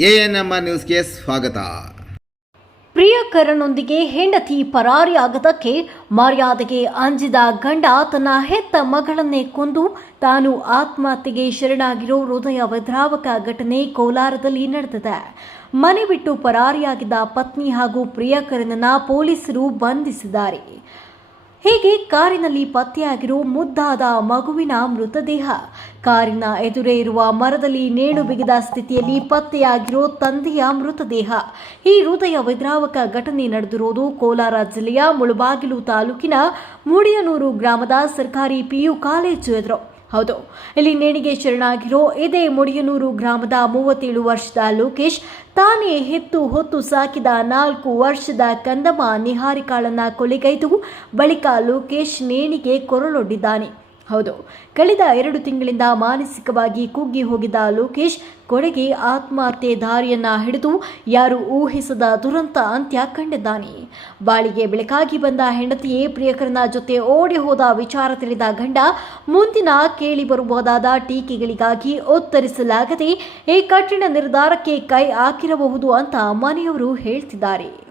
ANM ನ್ಯೂಸ್ಗೆ ಸ್ವಾಗತ. ಪ್ರಿಯಕರನೊಂದಿಗೆ ಹೆಂಡತಿ ಪರಾರಿಯಾಗದಕ್ಕೆ ಮರ್ಯಾದೆಗೆ ಅಂಜಿದ ಗಂಡ ತನ್ನ ಹೆತ್ತ ಮಗಳನ್ನೇ ಕೊಂದು ತಾನು ಆತ್ಮಹತ್ಯೆಗೆ ಶರಣಾಗಿರೋ ಹೃದಯ ವಿದ್ರಾವಕ ಘಟನೆ ಕೋಲಾರದಲ್ಲಿ ನಡೆದಿದೆ. ಮನೆ ಬಿಟ್ಟು ಪರಾರಿಯಾಗಿದ್ದ ಪತ್ನಿ ಹಾಗೂ ಪ್ರಿಯಕರನನ್ನ ಪೊಲೀಸರು ಬಂಧಿಸಿದ್ದಾರೆ. ಹೀಗೆ ಕಾರಿನಲ್ಲಿ ಪತ್ತೆಯಾಗಿರೋ ಮುದ್ದಾದ ಮಗುವಿನ ಮೃತದೇಹ. ಕಾರಿನ ಎದುರೇ ಇರುವ ಮರದಲ್ಲಿ ನೇಣು ಬಿಗಿದ ಸ್ಥಿತಿಯಲ್ಲಿ ಪತ್ತೆಯಾಗಿರೋ ತಂದೆಯ ಮೃತದೇಹ. ಈ ಹೃದಯ ವಿದ್ರಾವಕ ಘಟನೆ ನಡೆದಿರೋದು ಕೋಲಾರ ಜಿಲ್ಲೆಯ ಮುಳುಬಾಗಿಲು ತಾಲೂಕಿನ ಮುಡಿಯನೂರು ಗ್ರಾಮದ ಸರ್ಕಾರಿ ಪಿಯು ಕಾಲೇಜು ಎದುರು. ಹೌದು. ಇಲ್ಲಿ ನೇಣಿಗೆ ಶರಣಾಗಿರೋ ಇದೇ ಮುಡಿಯನೂರು ಗ್ರಾಮದ ಮೂವತ್ತೇಳು ವರ್ಷದ ಲೋಕೇಶ್ ತಾನೇ ಹೆತ್ತು ಹೊತ್ತು ಸಾಕಿದ ನಾಲ್ಕು ವರ್ಷದ ಕಂದಮ್ಮ ನಿಹಾರಿಕಾಳನ್ನ ಕೊಲೆಗೈದು. ಬಳಿಕ ಲೋಕೇಶ್ ನೇಣಿಗೆ ಕೊರಳೊಡ್ಡಿದ್ದಾನೆ. ಹೌದು. ಕಳೆದ ಎರಡು ತಿಂಗಳಿಂದ ಮಾನಸಿಕವಾಗಿ ಕುಗ್ಗಿ ಹೋಗಿದ್ದ ಲೋಕೇಶ್ ಕೊನೆಗೆ ಆತ್ಮಹತ್ಯೆ ದಾರಿಯನ್ನ ಹಿಡಿದು ಯಾರು ಊಹಿಸದ ದುರಂತ ಅಂತ್ಯ ಕಂಡಿದ್ದಾನೆ. ಬಾಳಿಗೆ ಬೆಳಕಾಗಿ ಬಂದ ಹೆಂಡತಿಯೇ ಪ್ರಿಯಕರನ ಜೊತೆ ಓಡಿ ಹೋದ ವಿಚಾರ ತಿಳಿದ ಗಂಡ, ಮುಂದಿನ ಕೇಳಿ ಬರಬಹುದಾದ ಟೀಕೆಗಳಿಗಾಗಿ ಉತ್ತರಿಸಲಾಗದೆ ಈ ಕಠಿಣ ನಿರ್ಧಾರಕ್ಕೆ ಕೈ ಹಾಕಿರಬಹುದು ಅಂತ ಮನೆಯವರು ಹೇಳ್ತಿದ್ದಾರೆ.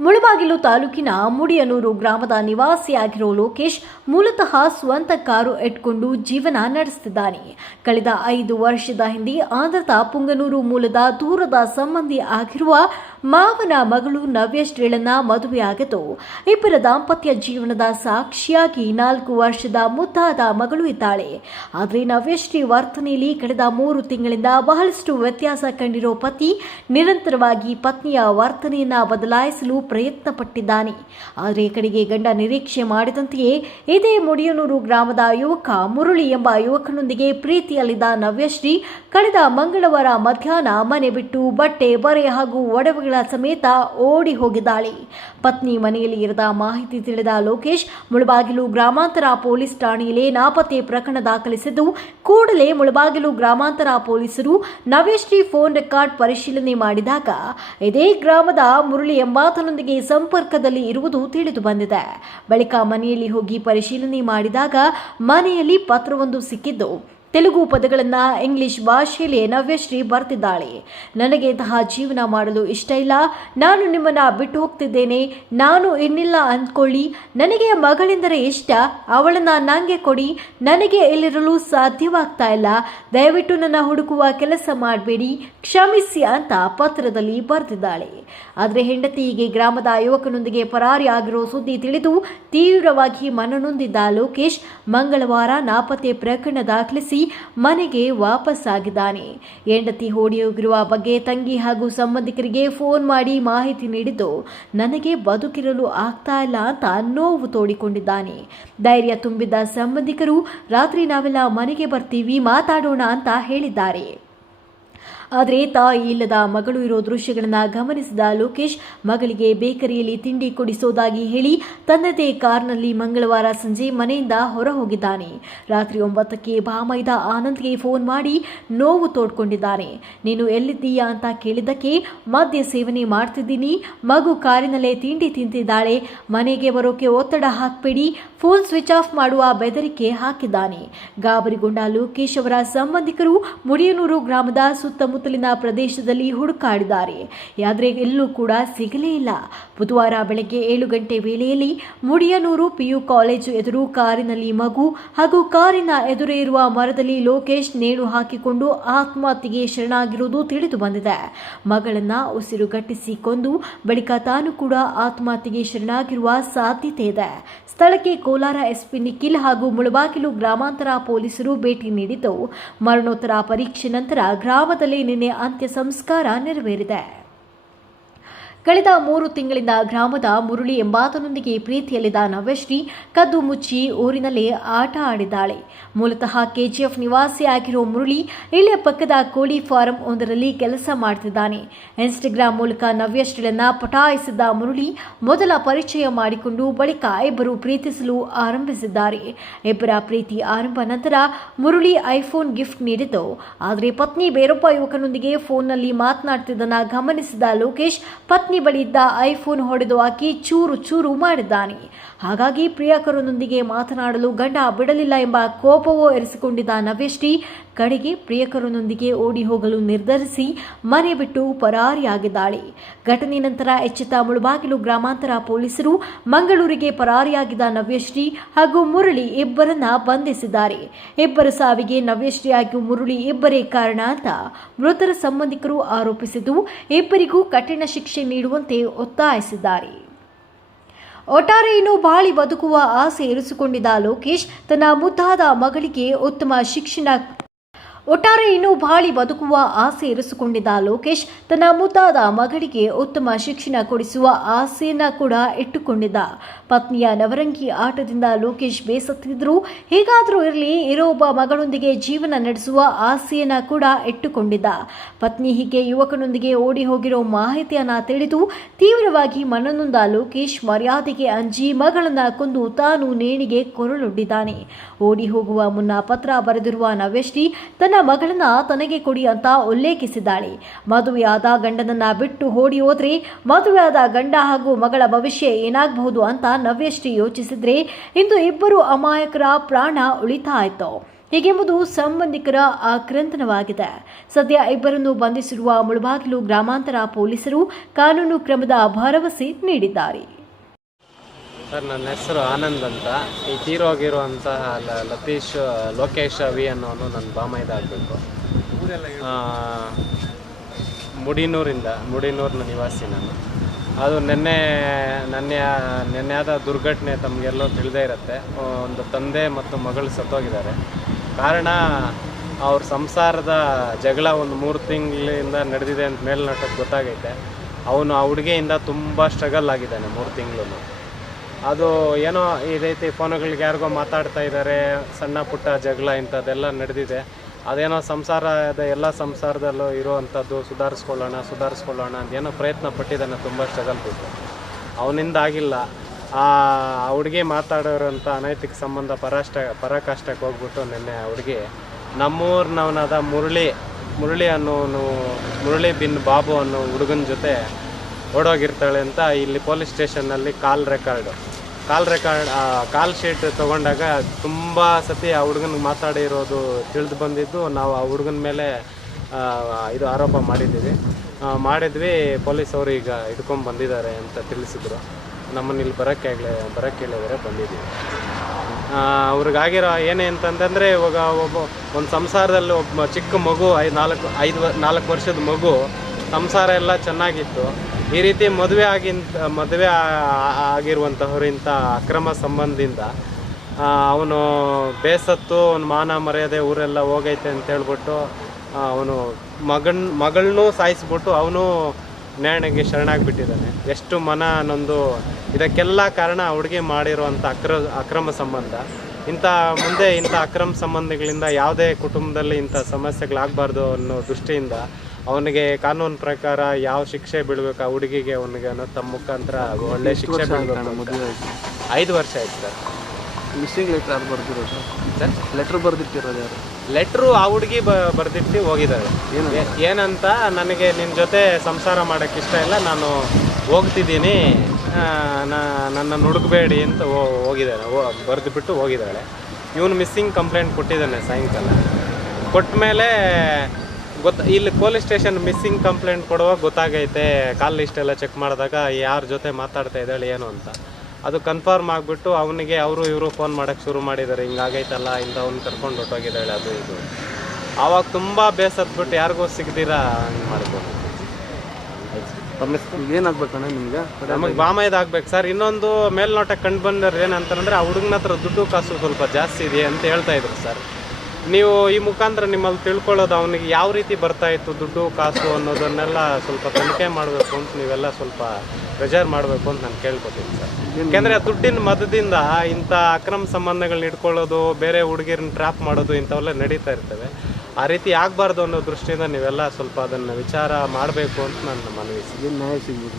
ಮುಳಬಾಗಿಲು ತಾಲೂಕಿನ ಮುಡಿಯನೂರು ಗ್ರಾಮದ ನಿವಾಸಿಯಾಗಿರೋ ಲೋಕೇಶ್ ಮೂಲತಃ ಸ್ವಂತ ಕಾರು ಇಟ್ಕೊಂಡು ಜೀವನ ನಡೆಸುತ್ತಿದ್ದಾನೆ. ಕಳೆದ ಐದು ವರ್ಷದ ಹಿಂದೆ ಆಂಧ್ರದ ಪುಂಗನೂರು ಮೂಲದ ದೂರದ ಸಂಬಂಧಿ ಆಗಿರುವ ಮಾವನ ಮಗಳು ನವ್ಯಶ್ರೀಳನ್ನ ಮದುವೆಯಾಗಿದ್ದು ಇಬ್ಬರ ದಾಂಪತ್ಯ ಜೀವನದ ಸಾಕ್ಷಿಯಾಗಿ ನಾಲ್ಕು ವರ್ಷದ ಮುದ್ದಾದ ಮಗಳು ಇದ್ದಾಳೆ. ಆದರೆ ನವ್ಯಶ್ರೀ ವರ್ತನೆಯಲ್ಲಿ ಕಳೆದ ಮೂರು ತಿಂಗಳಿಂದ ಬಹಳಷ್ಟು ವ್ಯತ್ಯಾಸ ಕಂಡಿರೋ ಪತಿ ನಿರಂತರವಾಗಿ ಪತ್ನಿಯ ವರ್ತನೆಯನ್ನ ಬದಲಾಯಿಸಲು ಪ್ರಯತ್ನ ಪಟ್ಟಿದ್ದಾನೆ ಆದರೆ ಕಡೆಗೆ ಗಂಡ ನಿರೀಕ್ಷೆ ಮಾಡಿದಂತೆಯೇ ಇದೇ ಮುಡಿಯನೂರು ಗ್ರಾಮದ ಯುವಕ ಮುರುಳಿ ಎಂಬ ಯುವಕನೊಂದಿಗೆ ಪ್ರೀತಿಯಲ್ಲಿದ್ದ ನವ್ಯಶ್ರೀ ಕಳೆದ ಮಂಗಳವಾರ ಮಧ್ಯಾಹ್ನ ಮನೆ ಬಿಟ್ಟು ಬಟ್ಟೆ, ಬರೆ ಹಾಗೂ ಒಡವೆಗಳ ಸಮೇತ ಓಡಿ ಹೋಗಿದ್ದಾಳೆ. ಪತ್ನಿ ಮನೆಯಲ್ಲಿ ಇರದ ಮಾಹಿತಿ ತಿಳಿದ ಲೋಕೇಶ್, ಮುಳಬಾಗಿಲು ಗ್ರಾಮಾಂತರ ಪೊಲೀಸ್ ಠಾಣೆಯಲ್ಲಿ ನಾಪತ್ತೆ ಪ್ರಕರಣ ದಾಖಲಿಸಿದ್ದು, ಕೂಡಲೇ ಮುಳಬಾಗಿಲು ಗ್ರಾಮಾಂತರ ಪೊಲೀಸರು ನವೇಶ್ರೀ ಫೋನ್ ರೆಕಾರ್ಡ್ ಪರಿಶೀಲನೆ ಮಾಡಿದಾಗ, ಇದೇ ಗ್ರಾಮದ ಮುರಳಿ ಎಂಬಾತನೊಂದಿಗೆ ಸಂಪರ್ಕದಲ್ಲಿ ಇರುವುದು ತಿಳಿದು ಬಂದಿದೆ. ಬಳಿಕ ಮನೆಯಲ್ಲಿ ಹೋಗಿ ಪರಿಶೀಲನೆ ಮಾಡಿದಾಗ ಮನೆಯಲ್ಲಿ ಪತ್ರವೊಂದು ಸಿಕ್ಕಿದ್ದು ತೆಲುಗು ಪದಗಳನ್ನು ಇಂಗ್ಲಿಷ್ ಭಾಷೆಯಲ್ಲಿ ನವ್ಯಶ್ರೀ ಬರ್ತಿದ್ದಾಳೆ. ನನಗೆ ಇಂತಹ ಜೀವನ ಮಾಡಲು ಇಷ್ಟ ಇಲ್ಲ. ನಾನು ನಿಮ್ಮನ್ನ ಬಿಟ್ಟು ಹೋಗ್ತಿದ್ದೇನೆ. ನಾನು ಇನ್ನಿಲ್ಲ ಅಂದ್ಕೊಳ್ಳಿ. ನನಗೆ ಮಗಳೆಂದರೆ ಇಷ್ಟ. ಅವಳನ್ನ ನನಗೆ ಕೊಡಿ. ನನಗೆ ಇಲ್ಲಿರಲು ಸಾಧ್ಯವಾಗ್ತಾ ಇಲ್ಲ. ದಯವಿಟ್ಟು ನನ್ನ ಹುಡುಕುವ ಕೆಲಸ ಮಾಡಬೇಡಿ. ಕ್ಷಮಿಸಿ ಅಂತ ಪತ್ರದಲ್ಲಿ ಬರೆದಿದ್ದಾಳೆ ಆದರೆ ಹೆಂಡತಿ ಹೀಗೆ ಗ್ರಾಮದ ಯುವಕನೊಂದಿಗೆ ಪರಾರಿ ಆಗಿರೋ ಸುದ್ದಿ ತಿಳಿದು ತೀವ್ರವಾಗಿ ಮನನೊಂದಿದ್ದ ಲೋಕೇಶ್ ಮಂಗಳವಾರ ನಾಪತ್ತೆ ಪ್ರಕರಣ ದಾಖಲಿಸಿ ಮನೆಗೆ ವಾಪಸ್ಸಾಗಿದ್ದಾನೆ. ಹೆಂಡತಿ ಓಡಿ ಹೋಗಿರುವ ಬಗ್ಗೆ ತಂಗಿ ಹಾಗೂ ಸಂಬಂಧಿಕರಿಗೆ ಫೋನ್ ಮಾಡಿ ಮಾಹಿತಿ ನೀಡಿದ್ದು, ನನಗೆ ಬದುಕಿರಲು ಆಗ್ತಾ ಇಲ್ಲ ಅಂತ ನೋವು ತೋಡಿಕೊಂಡಿದ್ದಾನೆ. ಧೈರ್ಯ ತುಂಬಿದ್ದ ಸಂಬಂಧಿಕರು, ರಾತ್ರಿ ನಾವೆಲ್ಲ ಮನೆಗೆ ಬರ್ತೀವಿ, ಮಾತಾಡೋಣ ಅಂತ ಹೇಳಿದ್ದಾರೆ. ಆದರೆ ತಾಯಿ ಇಲ್ಲದ ಮಗಳು ಇರೋ ದೃಶ್ಯಗಳನ್ನು ಗಮನಿಸಿದ ಲೋಕೇಶ್, ಮಗಳಿಗೆ ಬೇಕರಿಯಲ್ಲಿ ತಿಂಡಿ ಕೊಡಿಸೋದಾಗಿ ಹೇಳಿ ತನ್ನದೇ ಕಾರ್ನಲ್ಲಿ ಮಂಗಳವಾರ ಸಂಜೆ ಮನೆಯಿಂದ ಹೊರ ಹೋಗಿದ್ದಾನೆ ರಾತ್ರಿ ಒಂಬತ್ತಕ್ಕೆ ಬಾಮೈದ ಆನಂದ್ಗೆ ಫೋನ್ ಮಾಡಿ ನೋವು ತೋಡ್ಕೊಂಡಿದ್ದಾನೆ. ನೀನು ಎಲ್ಲಿದ್ದೀಯಾ ಅಂತ ಕೇಳಿದ್ದಕ್ಕೆ ಮದ್ಯ ಸೇವನೆ ಮಾಡ್ತಿದ್ದೀನಿ. ಮಗು ಕಾರಿನಲ್ಲೇ ತಿಂಡಿ ತಿಂತಿದ್ದಾಳೆ. ಮನೆಗೆ ಬರೋಕೆ ಒತ್ತಡ ಹಾಕಬೇಡಿ. ಫೋನ್ ಸ್ವಿಚ್ ಆಫ್ ಮಾಡುವ ಬೆದರಿಕೆ ಹಾಕಿದ್ದಾನೆ. ಗಾಬರಿಗೊಂಡ ಲೋಕೇಶ್ ಅವರ ಸಂಬಂಧಿಕರು ಮುಡಿಯನೂರು ಗ್ರಾಮದ ಸುತ್ತಮುತ್ತಲಿನ ಪ್ರದೇಶದಲ್ಲಿ ಹುಡುಕಾಡಿದ್ದಾರೆ. ಆದರೆ ಎಲ್ಲೂ ಕೂಡ ಸಿಗಲೇ ಇಲ್ಲ. ಬುಧವಾರ ಬೆಳಗ್ಗೆ ಏಳು ಗಂಟೆ ವೇಳೆಯಲ್ಲಿ ಮುಡಿಯನೂರು ಪಿಯು ಕಾಲೇಜು ಎದುರು ಕಾರಿನಲ್ಲಿ ಮಗು ಹಾಗೂ ಕಾರಿನ ಎದುರೇ ಇರುವ ಮರದಲ್ಲಿ ಲೋಕೇಶ್ ನೇಣು ಹಾಕಿಕೊಂಡು ಆತ್ಮಹತ್ಯೆಗೆ ಶರಣಾಗಿರುವುದು ತಿಳಿದು ಬಂದಿದೆ. ಮಗಳನ್ನ ಉಸಿರುಗಟ್ಟಿಸಿ ಕೊಂದು ಬಳಿಕ ತಾನು ಕೂಡ ಆತ್ಮಹತ್ಯೆಗೆ ಶರಣಾಗಿರುವ ಸಾಧ್ಯತೆ ಇದೆ. ಸ್ಥಳಕ್ಕೆ ಕೋಲಾರ ಎಸ್ಪಿ ನಿಖಿಲ್ ಹಾಗೂ ಮುಳಬಾಗಿಲು ಗ್ರಾಮಾಂತರ ಪೊಲೀಸರು ಭೇಟಿ ನೀಡಿದ್ದು, ಮರಣೋತ್ತರ ಪರೀಕ್ಷೆ ನಂತರ ಗ್ರಾಮದಲ್ಲಿ ನಿನ್ನೆ ಅಂತ್ಯ ಸಂಸ್ಕಾರ ನೆರವೇರಿದೆ. ಕಳೆದ ಮೂರು ತಿಂಗಳಿಂದ ಗ್ರಾಮದ ಮುರುಳಿ ಎಂಬಾತನೊಂದಿಗೆ ಪ್ರೀತಿಯಲ್ಲಿದ್ದ ನವ್ಯಶ್ರೀ ಕದ್ದು ಮುಚ್ಚಿ ಊರಿನಲ್ಲೇ ಆಟ ಆಡಿದ್ದಾಳೆ. ಮೂಲತಃ ಕೆಜಿಎಫ್ ನಿವಾಸಿಯಾಗಿರೋ ಮುರುಳಿ ಇಲ್ಲಿಯ ಪಕ್ಕದ ಕೋಳಿ ಫಾರಂ ಒಂದರಲ್ಲಿ ಕೆಲಸ ಮಾಡ್ತಿದ್ದಾನೆ. ಇನ್ಸ್ಟಾಗ್ರಾಂ ಮೂಲಕ ನವ್ಯಶ್ರೀಳನ್ನ ಪಟಾಯಿಸಿದ್ದ ಮುರುಳಿ ಮೊದಲ ಪರಿಚಯ ಮಾಡಿಕೊಂಡು ಬಳಿಕ ಇಬ್ಬರು ಪ್ರೀತಿಸಲು ಆರಂಭಿಸಿದ್ದಾರೆ. ಇಬ್ಬರ ಪ್ರೀತಿ ಆರಂಭ ನಂತರ ಮುರುಳಿ ಐಫೋನ್ ಗಿಫ್ಟ್ ನೀಡಿದ್ದು, ಆದರೆ ಪತ್ನಿ ಬೇರೊಬ್ಬ ಯುವಕನೊಂದಿಗೆ ಫೋನ್ನಲ್ಲಿ ಮಾತನಾಡುತ್ತಿದ್ದನ್ನ ಗಮನಿಸಿದ ಲೋಕೇಶ್ ಪತ್ನಿ ಬಳಿ ಇದ್ದ ಐಫೋನ್ ಹೊಡೆದು ಹಾಕಿ ಚೂರು ಚೂರು ಮಾಡಿದ್ದಾನೆ. ಹಾಗಾಗಿ ಪ್ರಿಯಕರನೊಂದಿಗೆ ಮಾತನಾಡಲು ಗಂಡ ಬಿಡಲಿಲ್ಲ ಎಂಬ ಕೋಪವೋ ಎರೆಸಿಕೊಂಡಿದ್ದ ನವ್ಯಶ್ರೀ ಕಡೆಗೆ ಪ್ರಿಯಕರನೊಂದಿಗೆ ಓಡಿ ಹೋಗಲು ನಿರ್ಧರಿಸಿ ಮನೆ ಬಿಟ್ಟು ಪರಾರಿಯಾಗಿದ್ದಾಳೆ. ಘಟನೆ ನಂತರ ಎಚ್ಚೆತ್ತ ಮುಳುಬಾಗಿಲು ಗ್ರಾಮಾಂತರ ಪೊಲೀಸರು ಮಂಗಳೂರಿಗೆ ಪರಾರಿಯಾಗಿದ್ದ ನವ್ಯಶ್ರೀ ಹಾಗೂ ಮುರಳಿ ಇಬ್ಬರನ್ನ ಬಂಧಿಸಿದ್ದಾರೆ. ಇಬ್ಬರ ಸಾವಿಗೆ ನವ್ಯಶ್ರೀ ಹಾಗೂ ಮುರಳಿ ಇಬ್ಬರೇ ಕಾರಣ ಅಂತ ಮೃತರ ಸಂಬಂಧಿಕರು ಆರೋಪಿಸಿದ್ದು, ಇಬ್ಬರಿಗೂ ಕಠಿಣ ಶಿಕ್ಷೆ ನೀಡುವಂತೆ ಒತ್ತಾಯಿಸಿದ್ದಾರೆ. ಒಟ್ಟಾರೆ ಇನ್ನು ಬಾಳಿ ಬದುಕುವ ಆಸೆ ಇರಿಸಿಕೊಂಡಿದ್ದ ಲೋಕೇಶ್ ತನ್ನ ಮುದ್ದಾದ ಮಗಳಿಗೆ ಉತ್ತಮ ಶಿಕ್ಷಣ ಒಟ್ಟಾರೆ ಇನ್ನು ಬಾಳಿ ಬದುಕುವ ಆಸೆ ಇರಿಸಿಕೊಂಡಿದ್ದ ಲೋಕೇಶ್ ತನ್ನ ಮುದ್ದಾದ ಮಗಳಿಗೆ ಉತ್ತಮ ಶಿಕ್ಷಣ ಕೊಡಿಸುವ ಆಸೆಯನ್ನ ಕೂಡ ಇಟ್ಟುಕೊಂಡಿದ್ದ. ಪತ್ನಿಯ ನವರಂಗಿ ಆಟದಿಂದ ಲೋಕೇಶ್ ಬೇಸತ್ತಿದ್ರು. ಹೇಗಾದರೂ ಇರಲಿ, ಇರೋ ಒಬ್ಬ ಮಗಳೊಂದಿಗೆ ಜೀವನ ನಡೆಸುವ ಆಸೆಯನ್ನ ಕೂಡ ಇಟ್ಟುಕೊಂಡಿದ್ದ. ಪತ್ನಿ ಹೀಗೆ ಯುವಕನೊಂದಿಗೆ ಓಡಿ ಹೋಗಿರೋ ಮಾಹಿತಿಯನ್ನ ತಿಳಿದು ತೀವ್ರವಾಗಿ ಮನನೊಂದ ಲೋಕೇಶ್ ಮರ್ಯಾದೆಗೆ ಅಂಜಿ ಮಗಳನ್ನ ಕೊಂದು ತಾನು ನೇಣಿಗೆ ಕೊರಳೊಡ್ಡಿದ್ದಾನೆ. ಓಡಿ ಹೋಗುವ ಮುನ್ನ ಪತ್ರ ಬರೆದಿರುವ ನವ್ಯಶ್ರೀ ಮಗಳನ್ನ ತನಗೆ ಕೊಡಿ ಅಂತ ಉಲ್ಲೇಖಿಸಿದ್ದಾಳೆ. ಮದುವೆಯಾದ ಗಂಡನನ್ನ ಬಿಟ್ಟು ಓಡಿ ಹೋದ್ರೆ, ಮದುವೆಯಾದ ಗಂಡ ಹಾಗೂ ಮಗಳ ಭವಿಷ್ಯ ಏನಾಗಬಹುದು ಅಂತ ನವ್ಯಶ್ರೀ ಯೋಚಿಸಿದ್ರೆ ಇಂದು ಇಬ್ಬರು ಅಮಾಯಕರ ಪ್ರಾಣ ಉಳಿತಾಯಿತು ಹೀಗೆಂಬುದು ಸಂಬಂಧಿಕರ ಆಕ್ರಂದನವಾಗಿದೆ ಸದ್ಯ ಇಬ್ಬರನ್ನು ಬಂಧಿಸಿರುವ ಮುಳಬಾಗಿಲು ಗ್ರಾಮಾಂತರ ಪೊಲೀಸರು ಕಾನೂನು ಕ್ರಮದ ಭರವಸೆ ನೀಡಿದ್ದಾರೆ. ಸರ್, ನನ್ನ ಹೆಸರು ಆನಂದ್ ಅಂತ. ಈ ತೀರೋಗಿರುವಂತಹ ಲತೀಶ್, ಲೋಕೇಶ್ ವಿ ಅನ್ನೋನು ನನ್ನ ಬಾಮೈದ ಇದಾಗಬೇಕು ಮುಡಿನೂರಿಂದ, ಮುಡಿನೂರಿನ ನಿವಾಸಿ ನಾನು. ಅದು ನಿನ್ನೆ, ನೆನ್ನೆ ನೆನ್ನೆ ಆದ ದುರ್ಘಟನೆ ತಮಗೆಲ್ಲೋ ತಿಳಿದೇ ಇರುತ್ತೆ. ಒಂದು ತಂದೆ ಮತ್ತು ಮಗಳು ಸತ್ತೋಗಿದ್ದಾರೆ. ಕಾರಣ, ಅವ್ರ ಸಂಸಾರದ ಜಗಳ ಒಂದು ಮೂರು ತಿಂಗಳಿಂದ ನಡೆದಿದೆ ಅಂತ ಮೇಲ್ನೋಟಕ್ಕೆ ಗೊತ್ತಾಗೈತೆ. ಅವನು ಆ ಹುಡುಗಿಯಿಂದ ತುಂಬ ಸ್ಟ್ರಗಲ್ ಆಗಿದ್ದಾನೆ ಮೂರು ತಿಂಗಳು ಅದು ಏನೋ ಈ ರೀತಿ ಫೋನುಗಳಿಗೆ ಯಾರಿಗೋ ಮಾತಾಡ್ತಾ ಇದ್ದಾರೆ, ಸಣ್ಣ ಪುಟ್ಟ ಜಗಳ ಇಂಥದ್ದೆಲ್ಲ ನಡೆದಿದೆ. ಅದೇನೋ ಸಂಸಾರದ ಎಲ್ಲ ಸಂಸಾರದಲ್ಲೂ ಇರುವಂಥದ್ದು, ಸುಧಾರಿಸ್ಕೊಳ್ಳೋಣ ಸುಧಾರಿಸ್ಕೊಳ್ಳೋಣ ಅಂತ ಏನೋ ಪ್ರಯತ್ನ ಪಟ್ಟಿದ್ದಾನೆ, ತುಂಬ ಸ್ಟ್ರಗಲ್ ಬಿಟ್ಟು. ಅವನಿಂದ ಆಗಿಲ್ಲ. ಆ ಹುಡುಗಿ ಮಾತಾಡೋರಂಥ ಅನೈತಿಕ ಸಂಬಂಧ ಪರಾಷ್ಟ ಪರಾಕಾಷ್ಟಕ್ಕೆ ಹೋಗ್ಬಿಟ್ಟು ನಿನ್ನೆ ಹುಡುಗಿ, ನಮ್ಮೂರಿನವನಾದ ಮುರಳಿ ಮುರಳಿ ಅನ್ನೋನು, ಮುರಳಿ ಬಿನ್ ಬಾಬು ಅನ್ನೋ ಹುಡುಗನ ಜೊತೆ ಓಡೋಗಿರ್ತಾಳೆ ಅಂತ ಇಲ್ಲಿ police ಸ್ಟೇಷನ್ನಲ್ಲಿ call record call record call sheet ತೊಗೊಂಡಾಗ ತುಂಬ ಸತಿ ಆ ಹುಡುಗನಿಗೆ ಮಾತಾಡಿರೋದು ತಿಳಿದು ಬಂದಿದ್ದು. ನಾವು ಆ ಹುಡುಗನ ಮೇಲೆ ಇದು ಆರೋಪ ಮಾಡಿದ್ದೀವಿ. ಮಾಡಿದ್ವಿ. ಪೊಲೀಸ್ ಅವರು ಈಗ ಹಿಡ್ಕೊಂಡು ಬಂದಿದ್ದಾರೆ ಅಂತ ತಿಳಿಸಿದ್ರು. ನಮ್ಮನ್ನ ಇಲ್ಲಿ ಬರೋಕ್ಕೆ ಆಗಲಿ ಬಂದಿದ್ದೀವಿ. ಅವ್ರಿಗಾಗಿರೋ ಏನೇ ಅಂತಂತಂದರೆ ಇವಾಗ ಒಬ್ಬ, ಒಂದು ಸಂಸಾರದಲ್ಲಿ ಒಬ್ಬ ಚಿಕ್ಕ ಮಗು, ಐದು ನಾಲ್ಕು ಐದು, ನಾಲ್ಕು ವರ್ಷದ ಮಗು, ಸಂಸಾರ ಎಲ್ಲ ಚೆನ್ನಾಗಿತ್ತು. ಈ ರೀತಿ ಮದುವೆ ಆಗಿಂತ, ಮದುವೆ ಆಗಿರುವಂತಹವರಿಂಥ ಅಕ್ರಮ ಸಂಬಂಧದಿಂದ ಅವನು ಬೇಸತ್ತು, ಅವನು ಮಾನ ಮರ್ಯಾದೆ ಊರೆಲ್ಲ ಹೋಗೈತೆ ಅಂತ ಹೇಳ್ಬಿಟ್ಟು ಅವನು ಮಗನ್, ಮಗಳನ್ನೂ ಸಾಯಿಸ್ಬಿಟ್ಟು ಅವನು ನ್ಯಾಯಣಿಗೆ ಶರಣಾಗಿಬಿಟ್ಟಿದ್ದಾನೆ. ಎಷ್ಟು ಮನ ಅನ್ನೊಂದು, ಇದಕ್ಕೆಲ್ಲ ಕಾರಣ ಹುಡುಗಿ ಮಾಡಿರುವಂಥ ಅಕ್ರ, ಅಕ್ರಮ ಸಂಬಂಧ. ಇಂಥ ಮುಂದೆ ಇಂಥ ಅಕ್ರಮ ಸಂಬಂಧಗಳಿಂದ ಯಾವುದೇ ಕುಟುಂಬದಲ್ಲಿ ಇಂಥ ಸಮಸ್ಯೆಗಳಾಗಬಾರ್ದು ಅನ್ನೋ ದೃಷ್ಟಿಯಿಂದ ಅವನಿಗೆ ಕಾನೂನು ಪ್ರಕಾರ ಯಾವ ಶಿಕ್ಷೆ ಬೀಳ್ಬೇಕು ಆ ಹುಡುಗಿಗೆ ಅವನಿಗೆ ಅನ್ನೋ ತಮ್ಮ ಮುಖಾಂತರ ಒಳ್ಳೆ ಶಿಕ್ಷೆ ಬೀಳ್ಬೇಕು. ಐದು ವರ್ಷ ಆಯ್ತು ಸರ್. ಮಿಸ್ಸಿಂಗ್ ಲೆಟರ್ ಯಾರು ಬರ್ದಿರೋದು? ಸರ್? ಲೆಟರ್ ಬರ್ದಿಟ್ಟಿರೋದು ಯಾರು? ಲೆಟ್ರು ಆ ಹುಡುಗಿ ಬ ಬರ್ದಿಟ್ಟು ಹೋಗಿದ್ದಾರೆ ಏನಂತ? ನನಗೆ ನಿನ್ನ ಜೊತೆ ಸಂಸಾರ ಮಾಡೋಕ್ಕೆ ಇಷ್ಟ ಇಲ್ಲ ನಾನು ಹೋಗ್ತಿದ್ದೀನಿ. ನನ್ನನ್ನು ಹುಡುಕಬೇಡಿ ಅಂತ ಹೋಗಿದ್ದಾರೆ ಹೋಗಿದ್ದಾನೆ ಬರೆದು ಬಿಟ್ಟು ಹೋಗಿದ್ದಾಳೆ. ಇವನು ಮಿಸ್ಸಿಂಗ್ ಕಂಪ್ಲೇಂಟ್ ಕೊಟ್ಟಿದ್ದಾನೆ ಸಾಯಂಕಾಲ. ಕೊಟ್ಟ ಮೇಲೆ ಗೊತ್ತ ಇಲ್ಲಿ ಪೊಲೀಸ್ ಸ್ಟೇಷನ್ ಮಿಸ್ಸಿಂಗ್ ಕಂಪ್ಲೇಂಟ್ ಕೊಡುವಾಗ ಗೊತ್ತಾಗೈತೆ ಕಾಲ್ ಲಿಸ್ಟ್ ಎಲ್ಲ ಚೆಕ್ ಮಾಡಿದಾಗ ಯಾರ ಜೊತೆ ಮಾತಾಡ್ತಾ ಇದ್ದಾಳೆ ಏನು ಅಂತ. ಅದು ಕನ್ಫರ್ಮ್ ಆಗಿಬಿಟ್ಟು ಅವನಿಗೆ ಅವರು ಇವರು ಫೋನ್ ಮಾಡೋಕ್ಕೆ ಶುರು ಮಾಡಿದ್ದಾರೆ ಹಿಂಗಾಗೈತಲ್ಲ ಇಂದ ಅವ್ನು ಕರ್ಕೊಂಡು ಹೊಟ್ಟೋಗಿದ್ದಾಳೆ ಅದು ಇದು. ಆವಾಗ ತುಂಬ ಬೇಸತ್ಬಿಟ್ಟು ಯಾರಿಗೂ ಸಿಗ್ದಿರಾ ಹಂಗೆ ಮಾಡ್ಬೋದು. ಏನಾಗ್ಬೇಕಣ್ಣ ನಿಮ್ಗೆ? ನಮಗೆ ಬಾಮೈದ್ ಆಗ್ಬೇಕು. ಸರ್ ಇನ್ನೊಂದು ಮೇಲ್ನೋಟಕ್ಕೆ ಕಂಡು ಬಂದ್ರೆ ಏನಂತಂದ್ರೆ ಆ ಹುಡುಗನ ಹತ್ರ ದುಡ್ಡು ಕಾಸು ಸ್ವಲ್ಪ ಜಾಸ್ತಿ ಇದೆ ಅಂತ ಹೇಳ್ತಾ ಇದ್ರು ಸರ್. ನೀವು ಈ ಮುಖಾಂತರ ನಿಮ್ಮಲ್ಲಿ ತಿಳ್ಕೊಳ್ಳೋದು ಅವನಿಗೆ ಯಾವ ರೀತಿ ಬರ್ತಾ ಇತ್ತು ದುಡ್ಡು ಕಾಸು ಅನ್ನೋದನ್ನೆಲ್ಲ ಸ್ವಲ್ಪ ತನಿಖೆ ಮಾಡಬೇಕು ಅಂತ ನೀವೆಲ್ಲ ಸ್ವಲ್ಪ ಪ್ರೆಜರ್ ಮಾಡಬೇಕು ಅಂತ ನಾನು ಕೇಳ್ಕೊತೀನಿ ಸರ್. ಯಾಕೆಂದರೆ ದುಡ್ಡಿನ ಮದದಿಂದ ಇಂಥ ಅಕ್ರಮ ಸಂಬಂಧಗಳನ್ನ ಇಟ್ಕೊಳ್ಳೋದು ಬೇರೆ ಹುಡುಗಿರನ್ನ ಟ್ರ್ಯಾಪ್ ಮಾಡೋದು ಇಂಥವೆಲ್ಲ ನಡೀತಾ ಇರ್ತವೆ. ಆ ರೀತಿ ಆಗಬಾರ್ದು ಅನ್ನೋ ದೃಷ್ಟಿಯಿಂದ ನೀವೆಲ್ಲ ಸ್ವಲ್ಪ ಅದನ್ನು ವಿಚಾರ ಮಾಡಬೇಕು ಅಂತ ನನ್ನ ಮನವಿ. ಏನು ನ್ಯಾಯ ಸಿಗ್ಬೋದು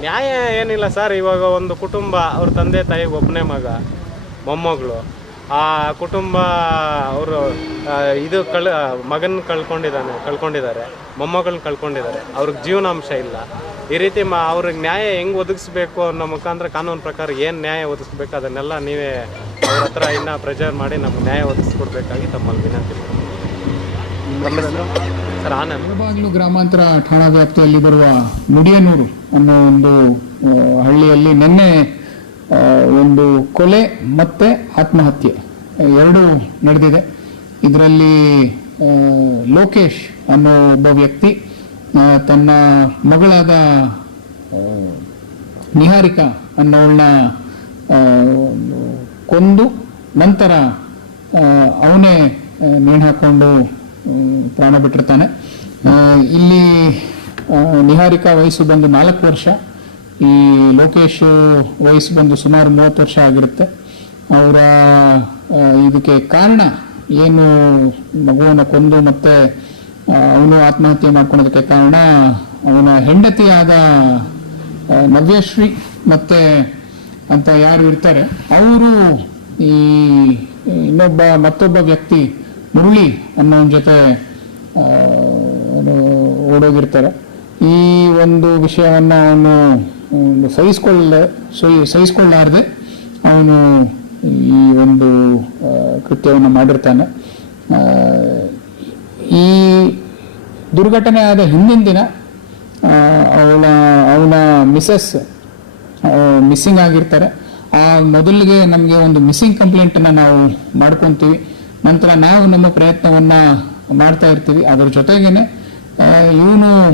ನ್ಯಾಯ ಏನಿಲ್ಲ ಸರ್ ಇವಾಗ ಒಂದು ಕುಟುಂಬ ಅವ್ರ ತಂದೆ ತಾಯಿಗೆ ಒಬ್ಬನೇ ಮಗ ಮೊಮ್ಮಗಳು. ಆ ಕುಟುಂಬ ಅವರು ಇದು ಕಳ್ ಮಗನ ಕಳ್ಕೊಂಡಿದ್ದಾನೆ ಕಳ್ಕೊಂಡಿದ್ದಾರೆ ಮೊಮ್ಮಗಳನ್ನ ಕಳ್ಕೊಂಡಿದ್ದಾರೆ ಅವ್ರಿಗೆ ಜೀವನಾಂಶ ಇಲ್ಲ. ಈ ರೀತಿ ಮ ಅವ್ರಿಗೆ ನ್ಯಾಯ ಹೆಂಗೆ ಒದಗಿಸ್ಬೇಕು ಅನ್ನೋ ಮುಖಾಂತರ ಕಾನೂನು ಪ್ರಕಾರ ಏನು ನ್ಯಾಯ ಒದಗಿಸ್ಬೇಕು ಅದನ್ನೆಲ್ಲ ನೀವೇ ಅವ್ರ ಹತ್ರ ಇನ್ನೂ ಪ್ರೆಜರ್ ಮಾಡಿ ನಮ್ಗೆ ನ್ಯಾಯ ಒದಗಿಸ್ಕೊಡ್ಬೇಕಾಗಿ ತಮ್ಮಲ್ಲಿ ವಿನಂತಿ ಮಾಡ್ತೀನಿ. ಸರ್ ಆನಂದ್. ಗ್ರಾಮಾಂತರ ಠಾಣಾ ವ್ಯಾಪ್ತಿಯಲ್ಲಿ ಬರುವ ಮುಡಿಯನೂರು ಅನ್ನೋ ಒಂದು ಹಳ್ಳಿಯಲ್ಲಿ ನಿನ್ನೆ ಒಂದು ಕೊಲೆ ಮತ್ತೆ ಆತ್ಮಹತ್ಯೆ, ಎರಡು ನಡೆದಿದೆ. ಇದರಲ್ಲಿ ಲೋಕೇಶ್ ಅನ್ನೋ ಒಬ್ಬ ವ್ಯಕ್ತಿ ತನ್ನ ಮಗಳಾದ ನಿಹಾರಿಕಾ ಅನ್ನೋಳನ್ನ ಒಂದು ಕೊಂದು ನಂತರ ಅವನೇ ನೇಣು ಹಾಕೊಂಡು ಪ್ರಾಣ ಬಿಟ್ಟಿರ್ತಾನೆ. ಇಲ್ಲಿ ನಿಹಾರಿಕಾ ವಯಸ್ಸು ಬಂದು ನಾಲ್ಕು ವರ್ಷ. ಈ ಲೋಕೇಶ್ ವಯಸ್ಸು ಬಂದು ಸುಮಾರು ಮೂವತ್ತು ವರ್ಷ ಆಗಿರುತ್ತೆ. ಅವರ ಇದಕ್ಕೆ ಕಾರಣ ಏನು? ಮಗುವನ್ನು ಕೊಂದು ಮತ್ತೆ ಅವನು ಆತ್ಮಹತ್ಯೆ ಮಾಡ್ಕೊಳೋದಕ್ಕೆ ಕಾರಣ ಅವನ ಹೆಂಡತಿಯಾದ ನವ್ಯಶ್ರೀ ಮತ್ತೆ ಅಂತ ಯಾರು ಇರ್ತಾರೆ, ಅವರು ಈ ಇನ್ನೊಬ್ಬ ಮತ್ತೊಬ್ಬ ವ್ಯಕ್ತಿ ಮುರುಳಿ ಅನ್ನೋನ್ ಜೊತೆ ಓಡೋಗಿರ್ತಾರೆ. ಈ ಒಂದು ವಿಷಯವನ್ನು ಅವನು ಒಂದು ಸಹಿಸ್ಕೊಳ್ಳ ಸಹಿ- ಸಹಿಸ್ಕೊಳ್ಳಾರ್ದೆ ಅವನು ಈ ಒಂದು ಕೃತ್ಯವನ್ನು ಮಾಡಿರ್ತಾನೆ. ಈ ದುರ್ಘಟನೆ ಆದ ಹಿಂದಿನ ದಿನ ಅವಳ ಅವಳ ಅವನ ಮಿಸಸ್ ಮಿಸ್ಸಿಂಗ್ ಆಗಿರ್ತಾರೆ. ಆ ಮೊದಲಿಗೆ ನಮಗೆ ಒಂದು ಮಿಸ್ಸಿಂಗ್ ಕಂಪ್ಲೇಂಟನ್ನು ನಾವು ಮಾಡ್ಕೊತೀವಿ. ನಂತರ ನಾವು ನಮ್ಮ ಪ್ರಯತ್ನವನ್ನು ಮಾಡ್ತಾ ಇರ್ತೀವಿ. ಅದರ ಜೊತೆಗೇನೆ ಇವನು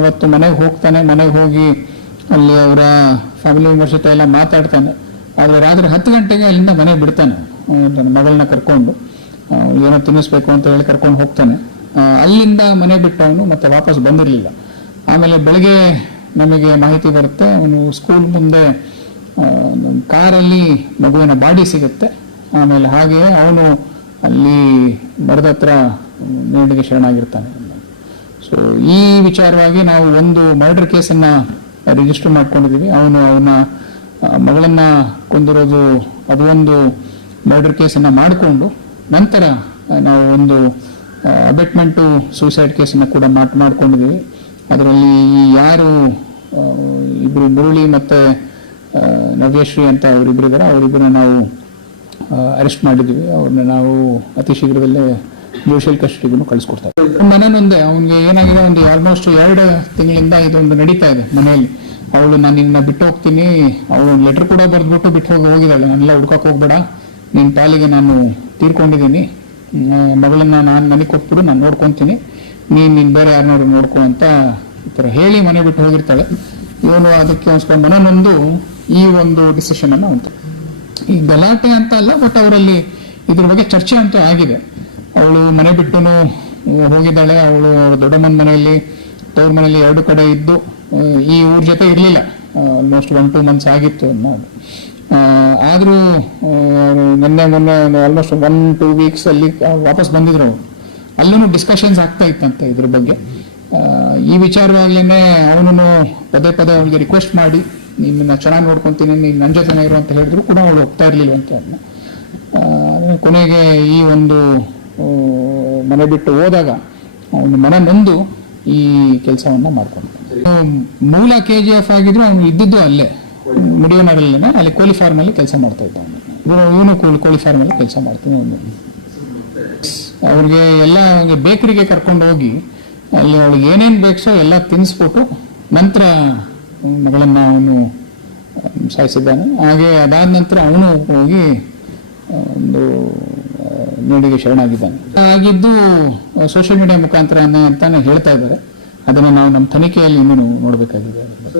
ಅವತ್ತು ಮನೆಗೆ ಹೋಗ್ತಾನೆ. ಮನೆಗೆ ಹೋಗಿ ಅಲ್ಲಿ ಅವರ ಫ್ಯಾಮಿಲಿ ಮೆಂಬರ್ಸ್ ಜೊತೆ ಎಲ್ಲ ಮಾತಾಡ್ತಾನೆ. ಆದರೆ ರಾತ್ರಿ ಹತ್ತು ಗಂಟೆಗೆ ಅಲ್ಲಿಂದ ಮನೆ ಬಿಡ್ತಾನೆ. ತನ್ನ ಮಗಳನ್ನ ಕರ್ಕೊಂಡು ಏನೋ ತಿನ್ನಿಸ್ಬೇಕು ಅಂತ ಹೇಳಿ ಕರ್ಕೊಂಡು ಹೋಗ್ತಾನೆ. ಅಲ್ಲಿಂದ ಮನೆ ಬಿಟ್ಟು ಅವನು ಮತ್ತೆ ವಾಪಸ್ ಬಂದಿರಲಿಲ್ಲ. ಆಮೇಲೆ ಬೆಳಗ್ಗೆ ನಮಗೆ ಮಾಹಿತಿ ಬರುತ್ತೆ, ಅವನು ಸ್ಕೂಲ್ ಮುಂದೆ ಕಾರಲ್ಲಿ ಮಗುವಿನ ಬಾಡಿ ಸಿಗುತ್ತೆ. ಆಮೇಲೆ ಹಾಗೆಯೇ ಅವನು ಅಲ್ಲಿ ಮರದ ಹತ್ರ ನೀಡಿಗೆ ಶರಣಾಗಿರ್ತಾನೆ. ಸೊ ಈ ವಿಚಾರವಾಗಿ ನಾವು ಒಂದು ಮರ್ಡರ್ ಕೇಸನ್ನ ರಿಜಿಸ್ಟರ್ ಮಾಡ್ಕೊಂಡಿದ್ದೀವಿ ಅವನು ಅವನ ಮಗಳನ್ನು ಕೊಂದಿರೋದು ಅದು ಒಂದು ಮರ್ಡರ್ ಕೇಸನ್ನ ಮಾಡಿಕೊಂಡು ನಂತರ ನಾವು ಒಂದು ಅಬೆಟ್ಮೆಂಟು ಸೂಸೈಡ್ ಕೇಸನ್ನು ಕೂಡ ಮಾಡ್ ಮಾಡ್ಕೊಂಡಿದ್ದೀವಿ ಅದರಲ್ಲಿ ಯಾರು ಇಬ್ಬರು ಮುರಳಿ ಮತ್ತೆ ನವ್ಯಶ್ರೀ ಅಂತ ಅವರಿಬ್ಬರಿದ್ದಾರೆ ಅವರಿಬ್ಬರನ್ನ ನಾವು ಅರೆಸ್ಟ್ ಮಾಡಿದ್ದೀವಿ ಅವ್ರನ್ನ ನಾವು ಅತಿ ಶೀಘ್ರದಲ್ಲೇ ಜುಡಿಷಿಯಲ್ ಕಸ್ಟಡಿಗೂ ಕಳಿಸ್ಕೊಡ್ತಾರೆ. ಮನೆಯೊಂದೇ ಅವನಿಗೆ ಏನಾಗಿದೆ, ಒಂದು ಆಲ್ಮೋಸ್ಟ್ ಎರಡು ತಿಂಗಳಿಂದ ಇದೊಂದು ನಡೀತಾ ಇದೆ ಮನೆಯಲ್ಲಿ. ಅವಳು, ನಾನು ನಿನ್ನ ಬಿಟ್ಟು ಹೋಗ್ತೀನಿ. ಅವಳು ಲೆಟರ್ ಕೂಡ ಬರೆದ್ಬಿಟ್ಟು ಬಿಟ್ಟು ಹೋಗಿ ಹೋಗಿದ್ದಾಳೆ. ನಾನೆಲ್ಲ ಹುಡ್ಕಕ್ಕೆ ಹೋಗ್ಬೇಡ. ನಿನ್ನ ಪಾಲಿಗೆ ನಾನು ತೀರ್ಕೊಂಡಿದ್ದೀನಿ. ಮಗಳನ್ನ ನಾನು ನನಗೆ ಕೊಟ್ಬಿಡು, ನಾನು ನೋಡ್ಕೊತೀನಿ. ನೀನು ನೀನು ಬೇರೆ ಯಾರನ್ನೋರು ನೋಡ್ಕೊ ಅಂತ ಈ ಥರ ಹೇಳಿ ಮನೆ ಬಿಟ್ಟು ಹೋಗಿರ್ತಾಳೆ. ಇವನು ಅದಕ್ಕೆ ಒಂದು ಮನನೊಂದು ಈ ಒಂದು ಡಿಸಿಷನ್ ಅನ್ನ ಅಂತ ಈ ಗಲಾಟೆ ಅಂತ ಅಲ್ಲ ಬಟ್ ಅವರಲ್ಲಿ ಇದ್ರ ಬಗ್ಗೆ ಚರ್ಚೆ ಅಂತೂ ಆಗಿದೆ. ಅವಳು ಮನೆ ಬಿಟ್ಟು ಹೋಗಿದ್ದಾಳೆ. ಅವಳು ದೊಡ್ಡಮ್ಮನ ಮನೆಯಲ್ಲಿ, ತವ್ರ ಮನೆಯಲ್ಲಿ ಎರಡು ಕಡೆ ಇದ್ದು ಈ ಊರ್ ಜೊತೆ ಇರಲಿಲ್ಲ. ಆಲ್ಮೋಸ್ಟ್ ಒನ್ ಟೂ ಮಂತ್ಸ್ ಆಗಿತ್ತು ಅನ್ನೋದು. ಆದರೂ ನಿನ್ನೆ ಮೊನ್ನೆ ಆಲ್ಮೋಸ್ಟ್ ಒನ್ ಟೂ ವೀಕ್ಸ್ ಅಲ್ಲಿ ವಾಪಸ್ ಬಂದಿದ್ರು ಅವರು. ಅಲ್ಲೂ ಡಿಸ್ಕಷನ್ಸ್ ಆಗ್ತಾ ಇತ್ತಂತೆ ಇದ್ರ ಬಗ್ಗೆ. ಈ ವಿಚಾರವಾಗ್ಲೇ ಅವನು ಪದೇ ಪದೇ ಅವಳಿಗೆ ರಿಕ್ವೆಸ್ಟ್ ಮಾಡಿ ನಿನ್ನ ಚೆನ್ನಾಗಿ ನೋಡ್ಕೊಂತೀನಿ, ನೀನು ನನ್ನ ಜೊತೆನೇ ಇರು ಅಂತ ಹೇಳಿದ್ರು ಕೂಡ ಅವಳು ಹೋಗ್ತಾ ಅಂತ ಅದನ್ನ ಕೊನೆಗೆ ಈ ಒಂದು ಮನೆ ಬಿಟ್ಟು ಹೋದಾಗ ಅವನು ಮನ ನೊಂದು ಈ ಕೆಲಸವನ್ನ ಮಾಡ್ಕೊಂಡು ಮೂಲ ಕೆ ಜಿ ಎಫ್ ಆಗಿದ್ರು ಅವನು ಇದ್ದಿದ್ದು ಅಲ್ಲೇ ಮುಡಿಯೋನರಲ್ಲೇನೆ ಅಲ್ಲಿ ಕೋಳಿ ಫಾರ್ಮ್ ಅಲ್ಲಿ ಕೆಲಸ ಮಾಡ್ತಾ ಇದ್ದ ಅವನು ಇವನು ಕೋಳಿ ಕೋಳಿ ಫಾರ್ಮ್ ಅಲ್ಲಿ ಕೆಲಸ ಮಾಡ್ತಾನೆ ಅವನು. ಅವ್ರಿಗೆ ಎಲ್ಲ ಬೇಕರಿಗೆ ಕರ್ಕೊಂಡು ಹೋಗಿ, ಅಲ್ಲಿ ಅವಳಿಗೆ ಏನೇನು ಬೇಕೋ ಎಲ್ಲ ತಿನ್ನಿಸ್ಬಿಟ್ಟು ನಂತರ ಮಗಳನ್ನ ಅವನು ಸಾಯಿಸಿದ್ದಾನೆ. ಹಾಗೆ ಅದಾದ ನಂತರ ಅವನು ಹೋಗಿ ಒಂದು ಆ, ನೇಣಿಗೆ ಶರಣಾಗಿದ್ದಾನೆ ಆಗಿದ್ದು ಸೋಷಿಯಲ್ ಮೀಡಿಯಾ ಮುಖಾಂತರ ಅಂತಾನೆ ಹೇಳ್ತಾ ಇದ್ದಾರೆ. ಅದನ್ನು ನಾವು ನಮ್ಮ ತನಿಖೆಯಲ್ಲಿ ಇನ್ನೂ ನೋಡಬೇಕಾಗಿದೆ.